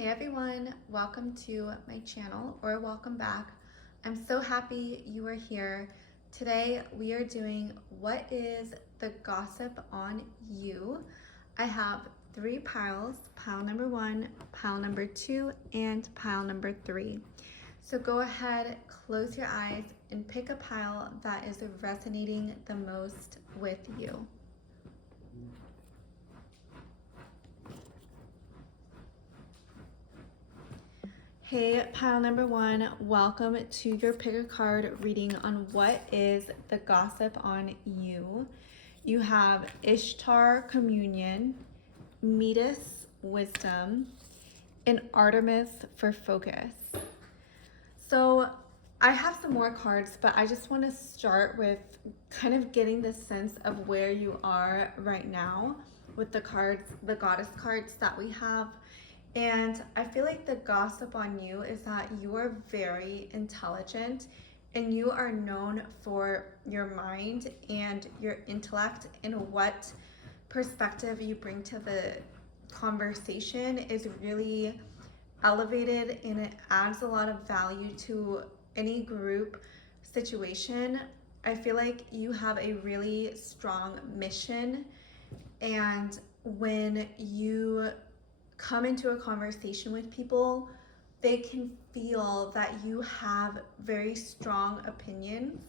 Hey everyone, welcome to my channel, or welcome back. I'm so happy you are here. Today we are doing what is the gossip on you. I have 3 piles, pile number 1, pile number 2, and pile number 3. So go ahead, close your eyes, and pick a pile that is resonating the most with you. Hey, pile number 1, welcome to your pick a card reading on what is the gossip on you. You have Ishtar, communion, Metis, wisdom, and Artemis for focus. So I have some more cards, but I just want to start with kind of getting the sense of where you are right now with the cards, the goddess cards that we have. And I feel like the gossip on you is that you are very intelligent and you are known for your mind and your intellect, and what perspective you bring to the conversation is really elevated, and it adds a lot of value to any group situation. I feel like you have a really strong mission, and when you come into a conversation with people, they can feel that you have very strong opinions,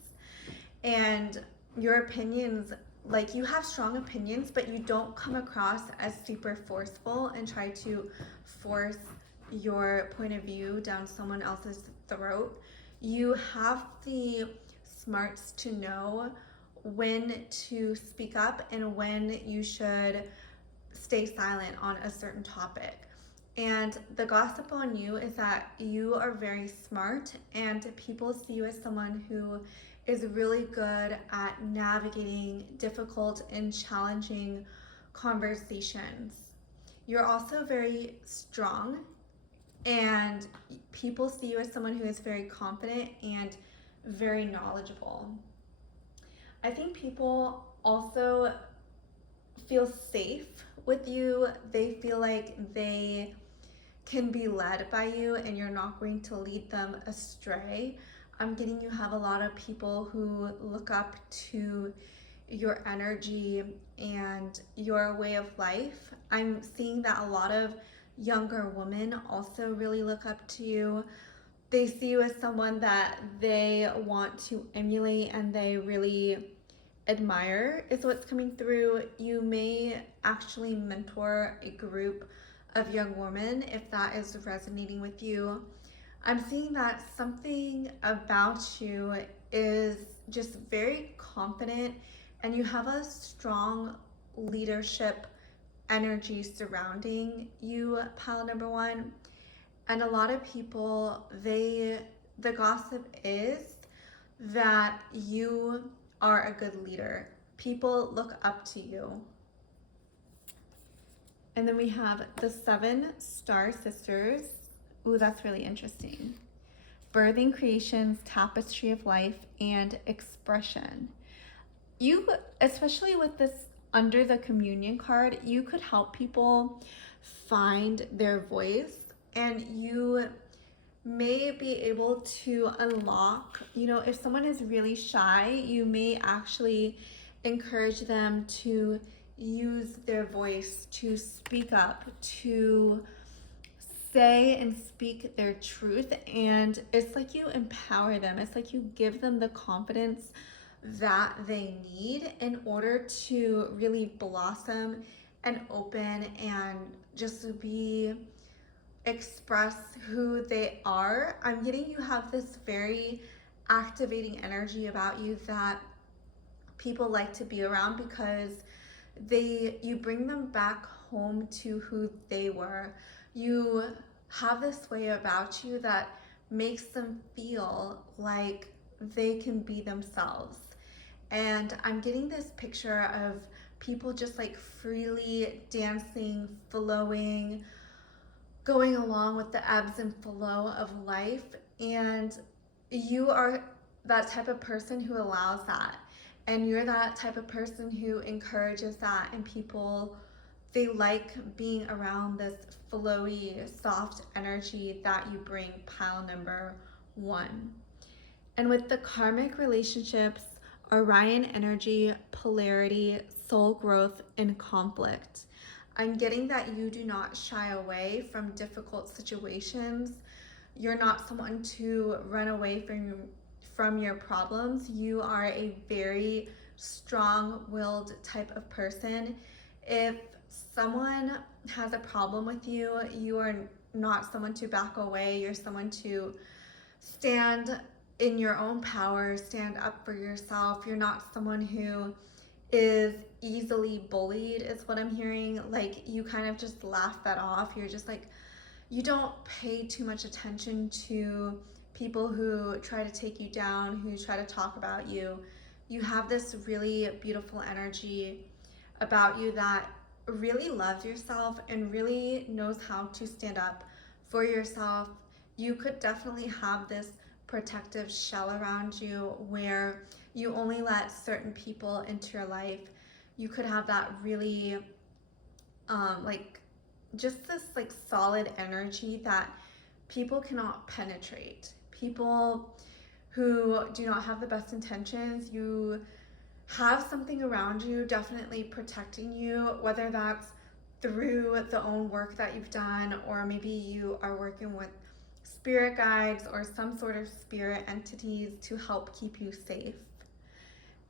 and your opinions, like, you have strong opinions, but you don't come across as super forceful and try to force your point of view down someone else's throat. You have the smarts to know when to speak up and when you should stay silent on a certain topic. And the gossip on you is that you are very smart, and people see you as someone who is really good at navigating difficult and challenging conversations. You're also very strong, and people see you as someone who is very confident and very knowledgeable. I think people also feel safe with you. They feel like they can be led by you and you're not going to lead them astray. I'm getting you have a lot of people who look up to your energy and your way of life. I'm seeing that a lot of younger women also really look up to you. They see you as someone that they want to emulate and they really admire, is what's coming through. You may actually mentor a group of young women if that is resonating with you. I'm seeing that something about you is just very confident, and you have a strong leadership energy surrounding you, pile number 1. And a lot of people, the gossip is that you are a good leader. People look up to you. And then we have the 7 star sisters. Ooh, that's really interesting. Birthing creations, tapestry of life, and expression. You, especially with this under the communion card, you could help people find their voice, and you may be able to unlock, if someone is really shy, you may actually encourage them to use their voice to speak up, to say and speak their truth. And it's like you empower them. It's like you give them the confidence that they need in order to really blossom and open and just express who they are. I'm getting you have this very activating energy about you that people like to be around, because you bring them back home to who they were. You have this way about you that makes them feel like they can be themselves. And I'm getting this picture of people just like freely dancing, flowing, going along with the ebbs and flow of life. And you are that type of person who allows that. And you're that type of person who encourages that, and people they like being around this flowy, soft energy that you bring, pile number 1. And with the karmic relationships, Orion energy, polarity, soul growth, and conflict. I'm getting that you do not shy away from difficult situations. You're not someone to run away from your problems. You are a very strong-willed type of person. If someone has a problem with you, you are not someone to back away. You're someone to stand in your own power, stand up for yourself. You're not someone who is easily bullied, is what I'm hearing. Like, you kind of just laugh that off. You're just like, you don't pay too much attention to people who try to take you down, who try to talk about you. You have this really beautiful energy about you that really loves yourself and really knows how to stand up for yourself. You could definitely have this protective shell around you where you only let certain people into your life. You could have that really like just this like solid energy that people cannot penetrate. People who do not have the best intentions, you have something around you definitely protecting you, whether that's through the own work that you've done, or maybe you are working with spirit guides or some sort of spirit entities to help keep you safe.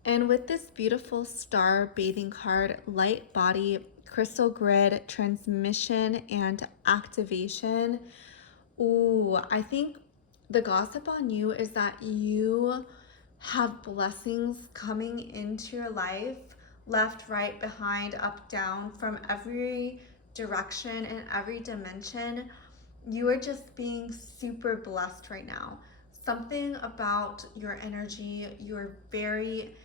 And with this beautiful star bathing card, light body, crystal grid, transmission, and activation, ooh, I think the gossip on you is that you have blessings coming into your life, left, right, behind, up, down, from every direction and every dimension. You are just being super blessed right now. Something about your energy, you're very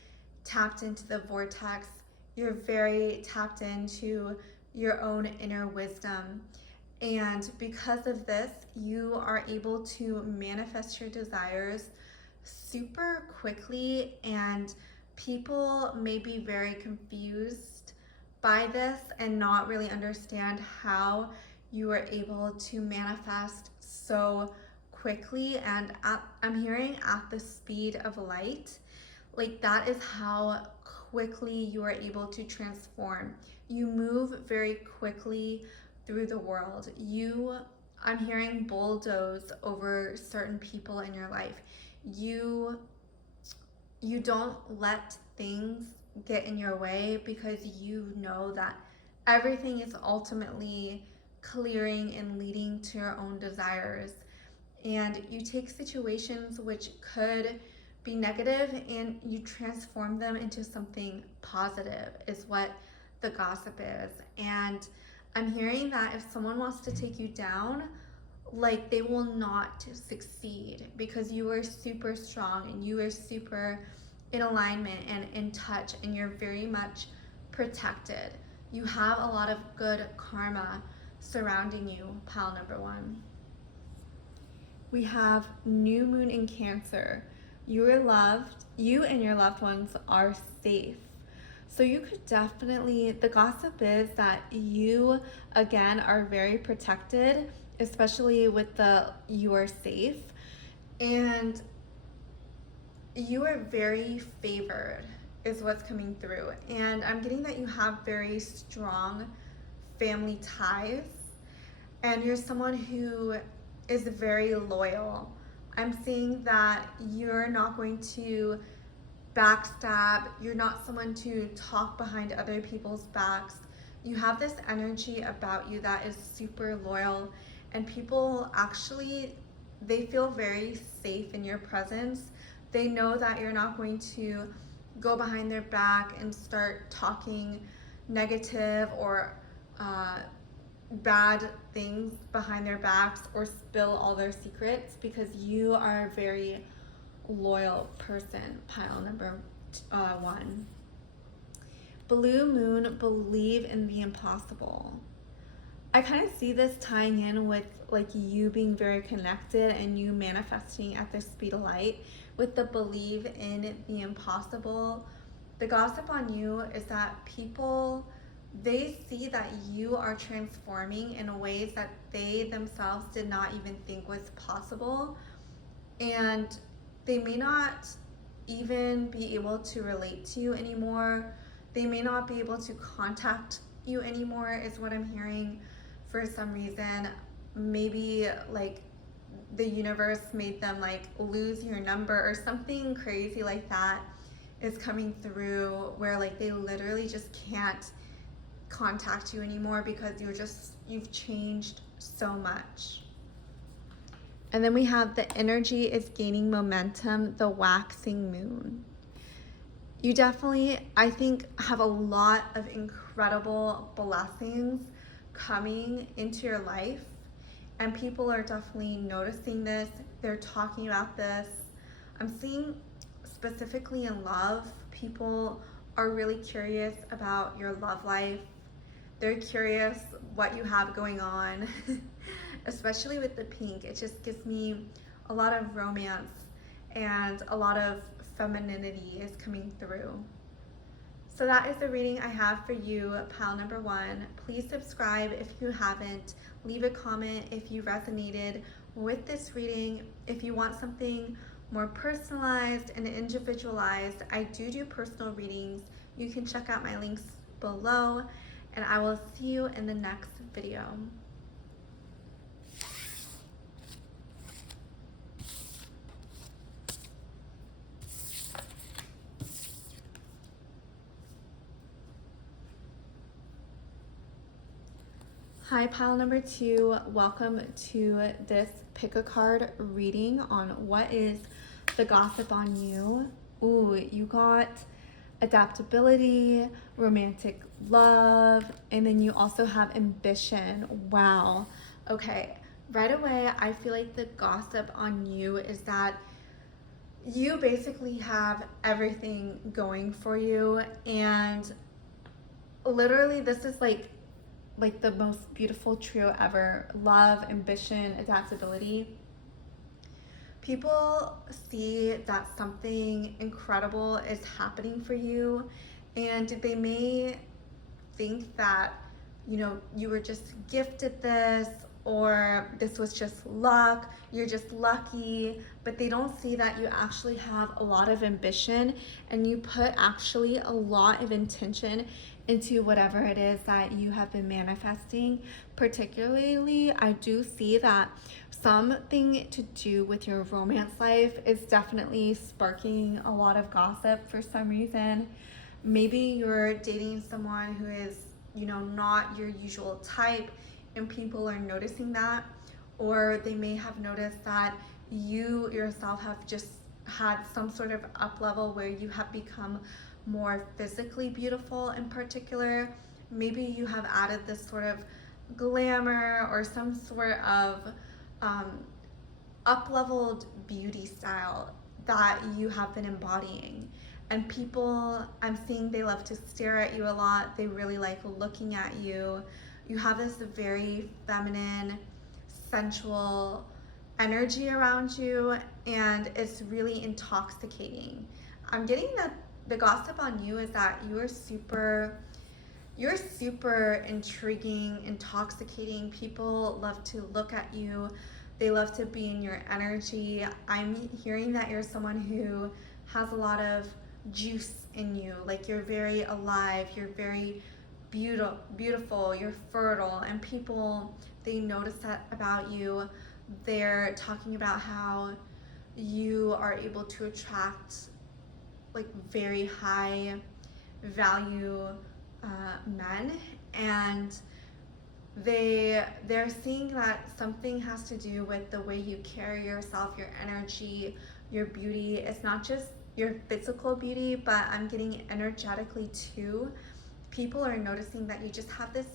tapped into the vortex. You're very tapped into your own inner wisdom. And because of this, you are able to manifest your desires super quickly, and people may be very confused by this and not really understand how you are able to manifest so quickly and I'm hearing at the speed of light. Like, that is how quickly you are able to transform. You move very quickly through the world. I'm hearing bulldoze over certain people in your life. You don't let things get in your way because you know that everything is ultimately clearing and leading to your own desires. And you take situations which could be negative and you transform them into something positive, is what the gossip is. And I'm hearing that if someone wants to take you down, like, they will not succeed because you are super strong and you are super in alignment and in touch, and you're very much protected. You have a lot of good karma surrounding you, pile number 1. We have new moon in Cancer. You and your loved ones are safe. So you could definitely, the gossip is that you, again, are very protected, especially with the you are safe. And you are very favored is what's coming through. And I'm getting that you have very strong family ties and you're someone who is very loyal. I'm seeing that you're not going to backstab. You're not someone to talk behind other people's backs. You have this energy about you that is super loyal, and people actually, they feel very safe in your presence. They know that you're not going to go behind their back and start talking negative or bad things behind their backs or spill all their secrets, because you are a very loyal person, pile number 1. Blue moon, believe in the impossible. I kind of see this tying in with like you being very connected and you manifesting at the speed of light with the believe in the impossible. The gossip on you is that people they see that you are transforming in ways that they themselves did not even think was possible. And they may not even be able to relate to you anymore. They may not be able to contact you anymore, is what I'm hearing for some reason. Maybe like the universe made them like lose your number or something crazy like that is coming through, where like they literally just can't contact you anymore because you've changed so much. And then we have the energy is gaining momentum, the waxing moon. You definitely, I think, have a lot of incredible blessings coming into your life, and people are definitely noticing this. They're talking about this. I'm seeing specifically in love, people are really curious about your love life. They're curious what you have going on, especially with the pink. It just gives me a lot of romance and a lot of femininity is coming through. So that is the reading I have for you, pile number 1. Please subscribe if you haven't. Leave a comment if you resonated with this reading. If you want something more personalized and individualized, I do personal readings. You can check out my links below, and I will see you in the next video. Hi, pile number 2. Welcome to this pick a card reading on what is the gossip on you. Ooh, you got adaptability, romantic love, and then you also have ambition. Wow. Okay, right away, I feel like the gossip on you is that you basically have everything going for you, and literally this is like the most beautiful trio ever. Love, ambition, adaptability. People see that something incredible is happening for you, and they may think that, you know, you were just gifted this, or this was just luck, you're just lucky, but they don't see that you actually have a lot of ambition and you put actually a lot of intention into whatever it is that you have been manifesting. Particularly, I do see that something to do with your romance life is definitely sparking a lot of gossip for some reason. Maybe you're dating someone who is, you know, not your usual type, and people are noticing that, or they may have noticed that you yourself have just had some sort of up level where you have become more physically beautiful. In particular, maybe you have added this sort of glamour or some sort of up-leveled beauty style that you have been embodying. And people, I'm seeing they love to stare at you a lot. They really like looking at you. You have this very feminine, sensual energy around you, and it's really intoxicating. I'm getting that the gossip on you is that you're super intriguing, intoxicating. People love to look at you. They love to be in your energy. I'm hearing that you're someone who has a lot of juice in you. Like, you're very alive, you're very beautiful, you're fertile, and people, they notice that about you. They're talking about how you are able to attract like very high value men, and they're seeing that something has to do with the way you carry yourself, your energy, your beauty. It's not just your physical beauty, but I'm getting energetically too. People are noticing that you just have this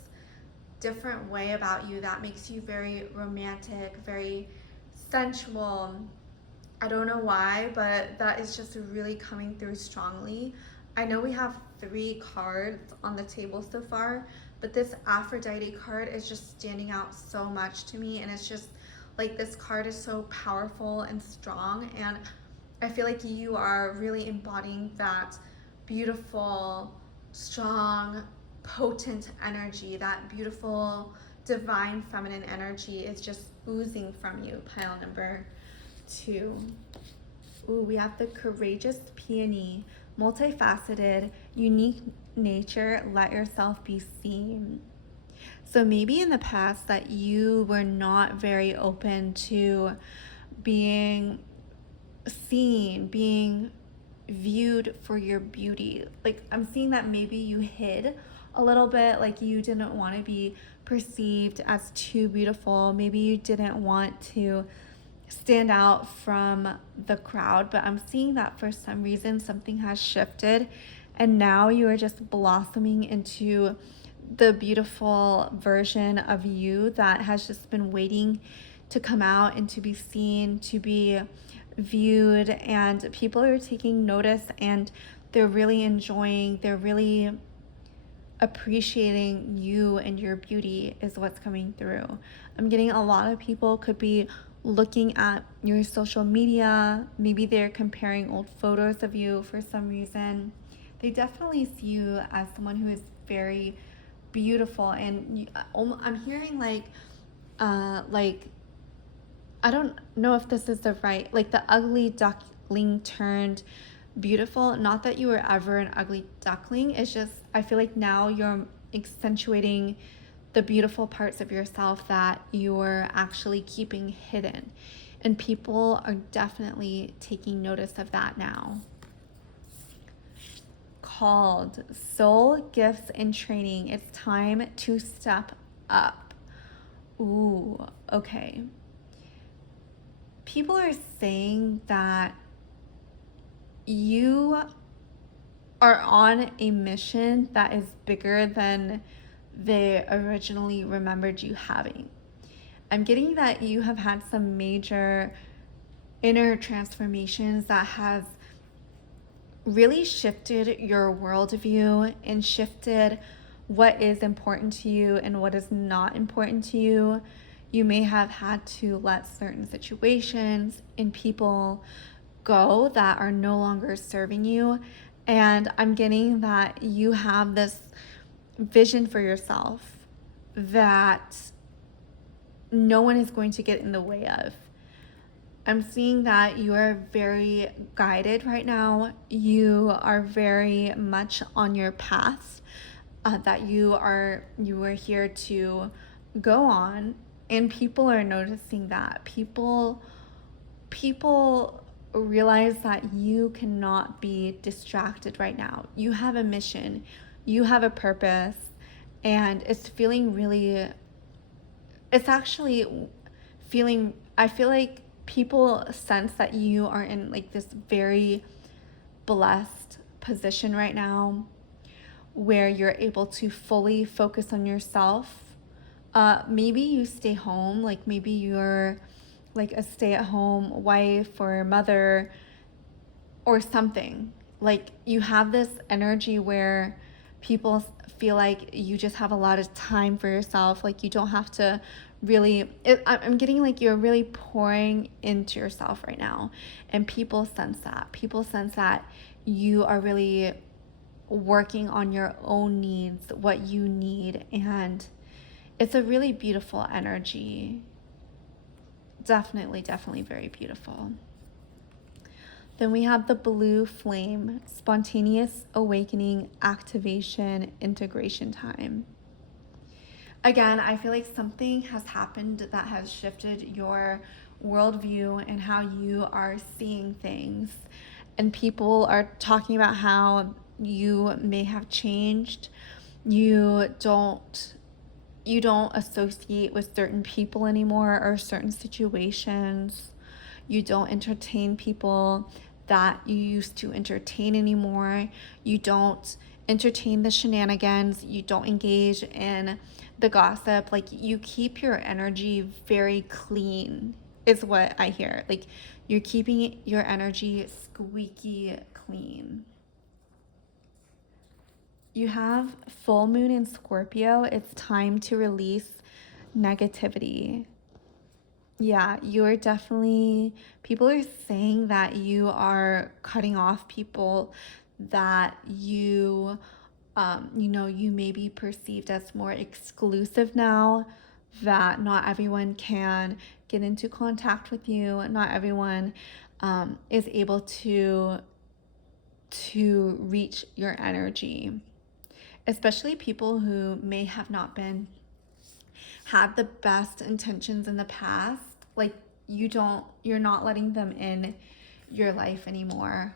different way about you that makes you very romantic, very sensual. I don't know why, but that is just really coming through strongly. I know we have 3 cards on the table so far, but this Aphrodite card is just standing out so much to me, and it's just like this card is so powerful and strong, and I feel like you are really embodying that beautiful, strong, potent energy, that beautiful divine feminine energy is just oozing from you, pile number 2. Ooh, we have the courageous peony, multifaceted, unique nature, let yourself be seen. So maybe in the past that you were not very open to being seen, being viewed for your beauty. Like, I'm seeing that maybe you hid a little bit, like you didn't want to be perceived as too beautiful. Maybe you didn't want to stand out from the crowd, but I'm seeing that for some reason something has shifted and now you are just blossoming into the beautiful version of you that has just been waiting to come out and to be seen, to be viewed, and people are taking notice and they're really enjoying, they're really appreciating you and your beauty is what's coming through. I'm getting a lot of people could be looking at your social media. Maybe they're comparing old photos of you for some reason. They definitely see you as someone who is very beautiful, and I'm hearing like I don't know if this is the right, like the ugly duckling turned beautiful. Not that you were ever an ugly duckling. It's just, I feel like now you're accentuating the beautiful parts of yourself that you're actually keeping hidden. And people are definitely taking notice of that now. Called Soul Gifts and Training. It's time to step up. Ooh, okay. People are saying that you are on a mission that is bigger than they originally remembered you having. I'm getting that you have had some major inner transformations that has really shifted your worldview and shifted what is important to you and what is not important to you. You may have had to let certain situations and people go that are no longer serving you. And I'm getting that you have this vision for yourself that no one is going to get in the way of. I'm seeing that you are very guided right now. You are very much on your path that you are here to go on, and people are noticing that. People realize that you cannot be distracted right now. You have a mission, you have a purpose, and it's actually feeling, I feel like people sense that you are in like this very blessed position right now where you're able to fully focus on yourself. Maybe you stay home, like maybe you're like a stay-at-home wife or mother or something. Like you have this energy where people feel like you just have a lot of time for yourself. Like you don't have to really, I'm getting like you're really pouring into yourself right now. And people sense that. People sense that you are really working on your own needs, what you need. And it's a really beautiful energy. Definitely very beautiful. Then we have the blue flame, spontaneous awakening, activation, integration time. Again, I feel like something has happened that has shifted your worldview and how you are seeing things. And people are talking about how you may have changed. You don't associate with certain people anymore or certain situations. You don't entertain people that you used to entertain anymore. You don't entertain the shenanigans. You don't engage in the gossip. Like you keep your energy very clean is what I hear. Like you're keeping your energy squeaky clean. You have full moon in Scorpio. It's time to release negativity. Yeah, you're definitely, people are saying that you are cutting off people that you You may be perceived as more exclusive now, that not everyone can get into contact with you. Not everyone is able to reach your energy, especially people who may have not been had the best intentions in the past. Like, you're not letting them in your life anymore.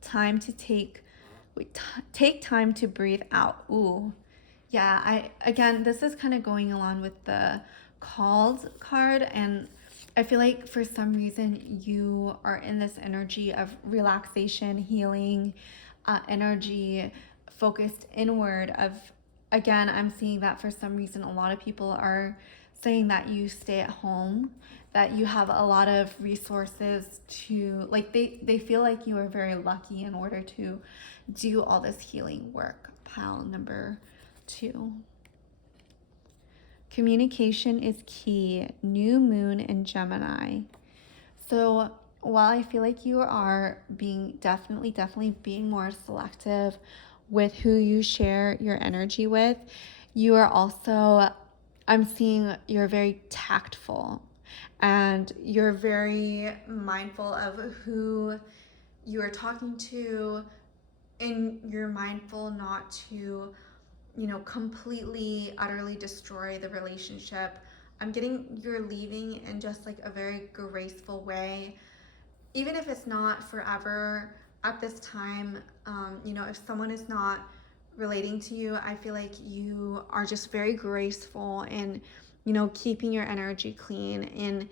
Time to take time to breathe out. Ooh, yeah. Again, this is kind of going along with the called card, and I feel like for some reason you are in this energy of relaxation, healing, energy focused inward. Again, I'm seeing that for some reason a lot of people are saying that you stay at home, that you have a lot of resources to, like, they feel like you are very lucky in order to do all this healing work. Pile number 2. Communication is key. New moon in Gemini. So while I feel like you are being definitely being more selective with who you share your energy with, you are also, I'm seeing you're very tactful and you're very mindful of who you are talking to, and you're mindful not to, completely, utterly destroy the relationship. I'm getting you're leaving in just like a very graceful way, even if it's not forever at this time. If someone is not relating to you, I feel like you are just very graceful in, keeping your energy clean and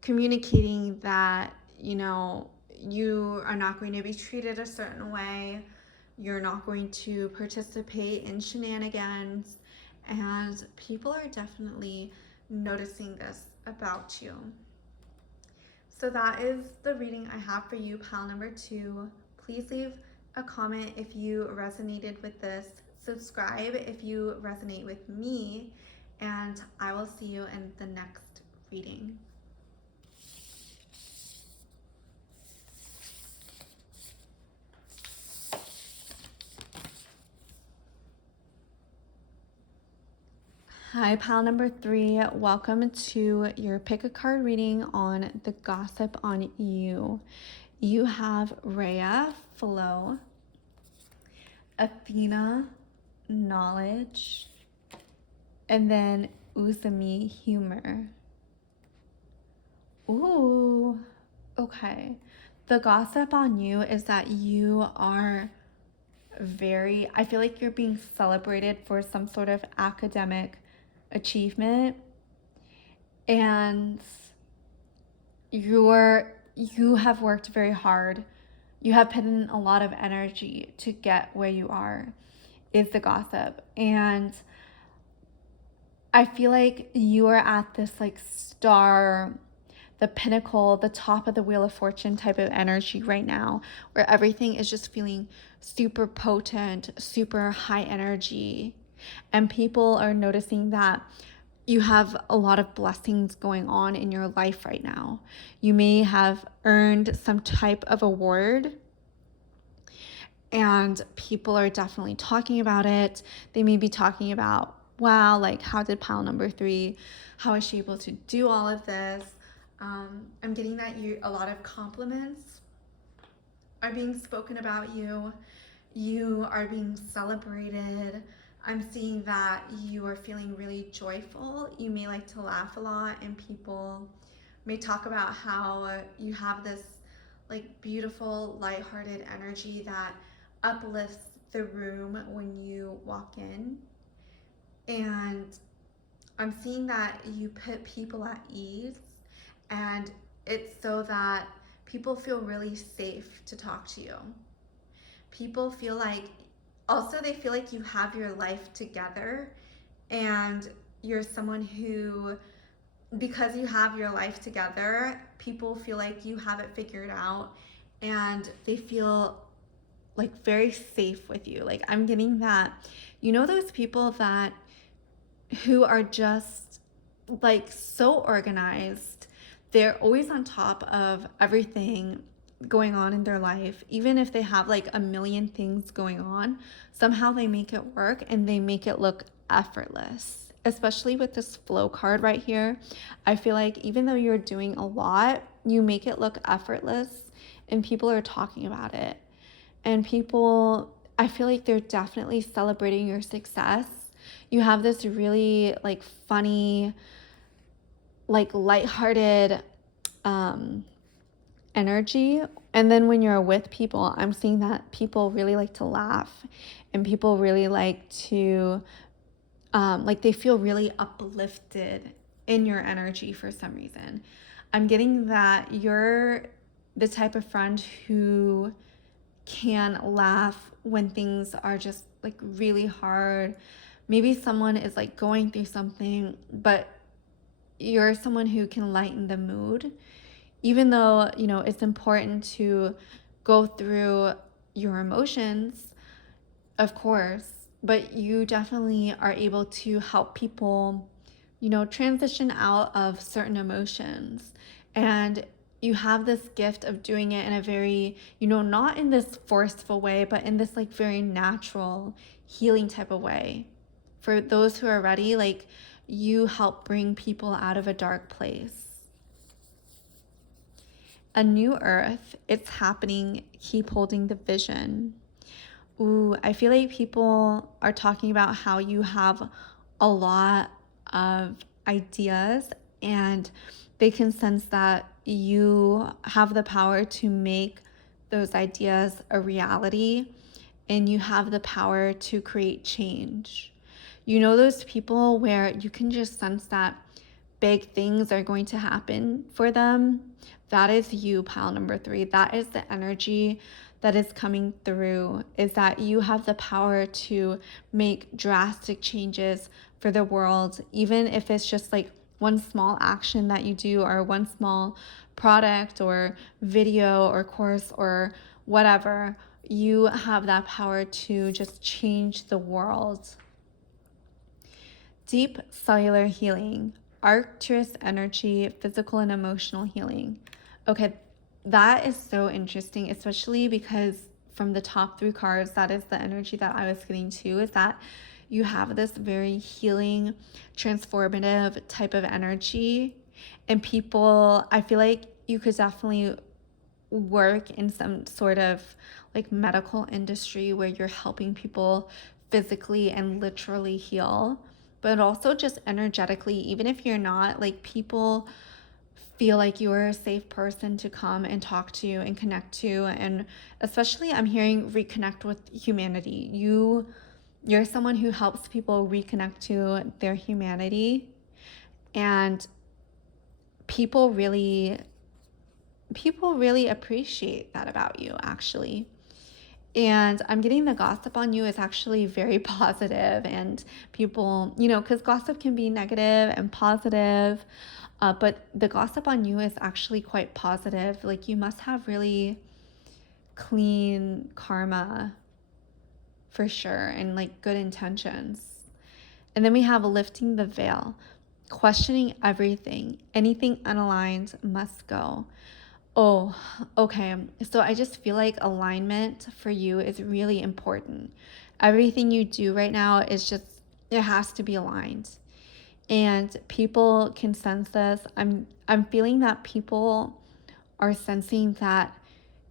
communicating that, you are not going to be treated a certain way. You're not going to participate in shenanigans. And people are definitely noticing this about you. So that is the reading I have for you, pile number 2. Please leave a comment if you resonated with this. Subscribe if you resonate with me. And I will see you in the next reading. Hi, pile number 3. Welcome to your pick a card reading on the gossip on you. You have Rhea, flow, Athena, knowledge, and then Uzumi, humor. Ooh, okay. The gossip on you is that you are I feel like you're being celebrated for some sort of academic achievement, and you have worked very hard. You have put in a lot of energy to get where you are, is the gossip. And I feel like you are at this like star, the pinnacle, the top of the wheel of fortune type of energy right now, where everything is just feeling super potent, super high energy. And people are noticing that you have a lot of blessings going on in your life right now. You may have earned some type of award, and people are definitely talking about it. They may be talking about, wow, like, how did pile number 3, how is she able to do all of this? I'm getting that a lot of compliments are being spoken about you. You are being celebrated. I'm seeing that you are feeling really joyful. You may like to laugh a lot, and people may talk about how you have this like beautiful, lighthearted energy that uplifts the room when you walk in. And I'm seeing that you put people at ease, and it's so that people feel really safe to talk to you. People feel like, also, they feel like you have your life together, and you're someone who, because you have your life together, people feel like you have it figured out, and they feel like very safe with you. Like, I'm getting that, those people that who are just like so organized, they're always on top of everything, going on in their life, even if they have like a million things going on, somehow they make it work and they make it look effortless. Especially with this flow card right here, I feel like even though you're doing a lot, you make it look effortless and people are talking about it. And people, I feel like they're definitely celebrating your success. You have this really like funny, like lighthearted energy. And then when you're with people, I'm seeing that people really like to laugh and people really like to, like they feel really uplifted in your energy for some reason. I'm getting that you're the type of friend who can laugh when things are just like really hard. Maybe someone is like going through something, but you're someone who can lighten the mood, even though, you know, it's important to go through your emotions, of course, but you definitely are able to help people, you know, transition out of certain emotions. And you have this gift of doing it in a very, you know, not in this forceful way, but in this like very natural healing type of way. For those who are ready, like you help bring people out of a dark place. A new earth, it's happening. Keep holding the vision. Ooh, I feel like people are talking about how you have a lot of ideas and they can sense that you have the power to make those ideas a reality and you have the power to create change. You know, those people where you can just sense that big things are going to happen for them? That is you, pile number 3. That is the energy that is coming through, is that you have the power to make drastic changes for the world, even if it's just like one small action that you do or one small product or video or course or whatever. You have that power to just change the world. Deep cellular healing, Arcturus energy, physical and emotional healing. Okay, that is so interesting, especially because from the top 3 cards, that is the energy that I was getting to, is that you have this very healing, transformative type of energy. And people, I feel like you could definitely work in some sort of like medical industry where you're helping people physically and literally heal, but also just energetically. Even if you're not, like, people feel like you're a safe person to come and talk to and connect to. And especially I'm hearing reconnect with humanity. You're someone who helps people reconnect to their humanity, and people really appreciate that about you, actually. And I'm getting the gossip on you is actually very positive, and people, you know, because gossip can be negative and positive, but the gossip on you is actually quite positive. Like, you must have really clean karma for sure, and like good intentions. And then we have lifting the veil, questioning everything. Anything unaligned must go. Oh, okay. So I just feel like alignment for you is really important. Everything you do right now is just, it has to be aligned. And people can sense this. I'm feeling that people are sensing that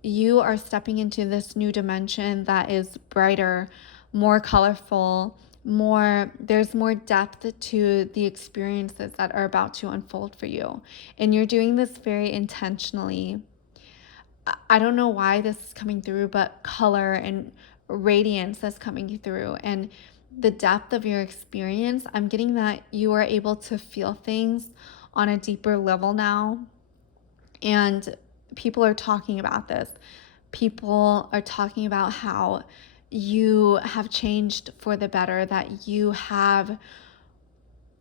you are stepping into this new dimension that is brighter, more colorful, there's more depth to the experiences that are about to unfold for you. And you're doing this very intentionally. I don't know why this is coming through, but color and radiance is coming through. And the depth of your experience, I'm getting that you are able to feel things on a deeper level now. And people are talking about this. People are talking about how you have changed for the better, that you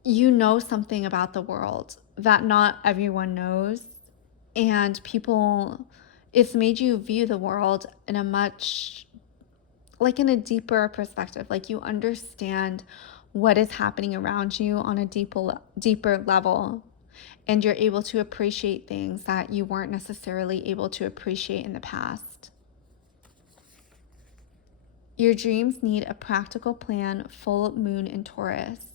know something about the world that not everyone knows. And people, it's made you view the world in in a deeper perspective. Like, you understand what is happening around you on a deeper level. and you're able to appreciate things that you weren't necessarily able to appreciate in the past. Your dreams need a practical plan, full moon in Taurus.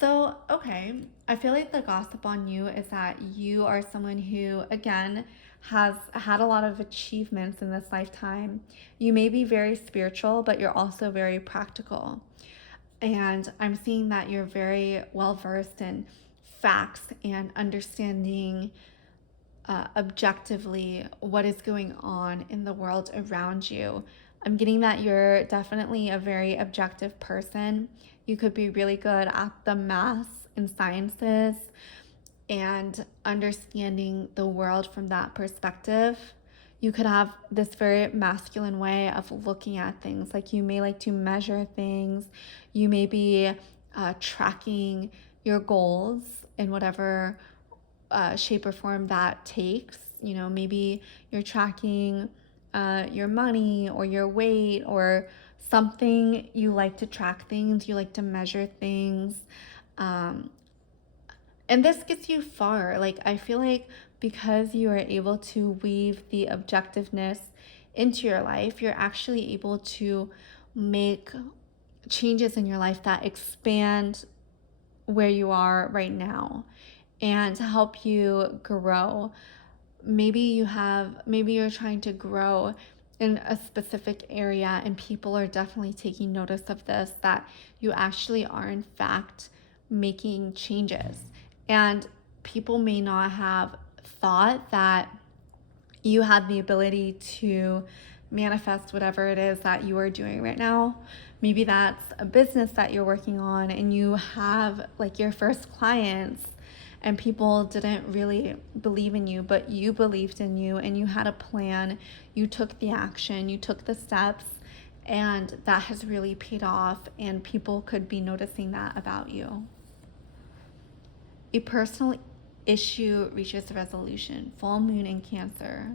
So, okay, I feel like the gossip on you is that you are someone who, again, has had a lot of achievements in this lifetime. You may be very spiritual, but you're also very practical. And I'm seeing that you're very well versed in facts and understanding objectively what is going on in the world around you. I'm getting that you're definitely a very objective person. You could be really good at the maths and sciences and understanding the world from that perspective. You could have this very masculine way of looking at things. Like you may like to measure things. You may be tracking your goals in whatever shape or form that takes. You know, maybe you're tracking your money or your weight or something. You like to track things, you like to measure things. Um, and this gets you far. Like, I feel like because you are able to weave the objectiveness into your life, you're actually able to make changes in your life that expand where you are right now and to help you grow. Maybe you're trying to grow in a specific area and people are definitely taking notice of this, that you actually are in fact making changes. And people may not have thought that you had the ability to manifest whatever it is that you are doing right now. Maybe that's a business that you're working on and you have like your first clients and people didn't really believe in you, but you believed in you and you had a plan. You took the action, you took the steps, and that has really paid off, and people could be noticing that about you. A personal issue reaches resolution. Full moon in Cancer.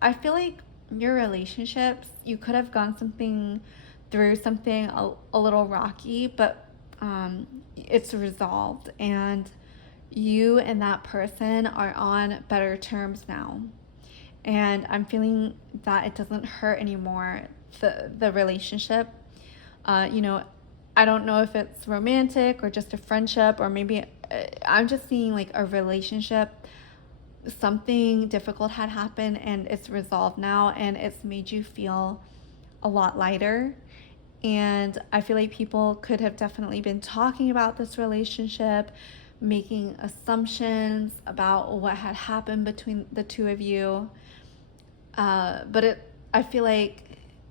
I feel like your relationships, you could have gone through something a little rocky, but it's resolved and you and that person are on better terms now. And I'm feeling that it doesn't hurt anymore, the relationship. You know, I don't know if it's romantic or just a friendship, or maybe I'm just seeing like a relationship. Something difficult had happened and it's resolved now, and it's made you feel a lot lighter. And I feel like people could have definitely been talking about this relationship, making assumptions about what had happened between the two of you. I feel like,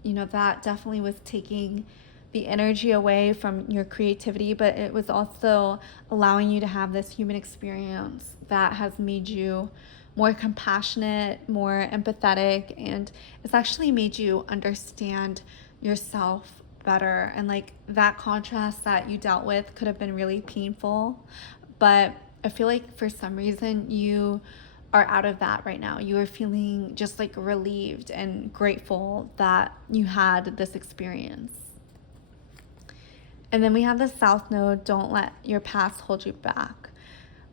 you know, that definitely was taking the energy away from your creativity, but it was also allowing you to have this human experience that has made you more compassionate, more empathetic, and it's actually made you understand yourself better. And like that contrast that you dealt with could have been really painful, but I feel like for some reason you are out of that right now. You are feeling just like relieved and grateful that you had this experience. And then we have the South Node, don't let your past hold you back.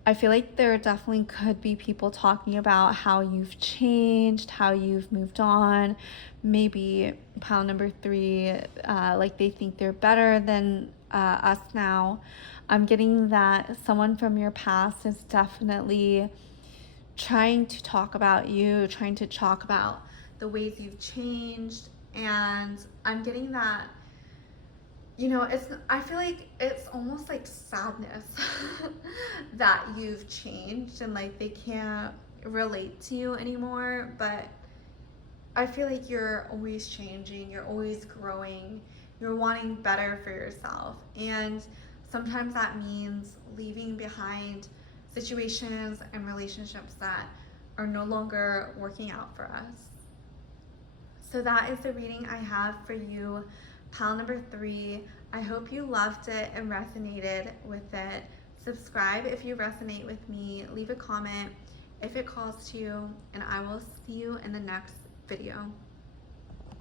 I feel like there definitely could be people talking about how you've changed, how you've moved on. Maybe pile number 3, like they think they're better than us now. I'm getting that someone from your past is definitely trying to talk about you, trying to talk about the ways you've changed. And I'm getting that, you know, I feel like it's almost like sadness that you've changed and like they can't relate to you anymore. But I feel like you're always changing, you're always growing, you're wanting better for yourself. And sometimes that means leaving behind situations and relationships that are no longer working out for us. So that is the reading I have for you, pile number 3. I hope you loved it and resonated with it. Subscribe if you resonate with me. Leave a comment if it calls to you, and I will see you in the next video.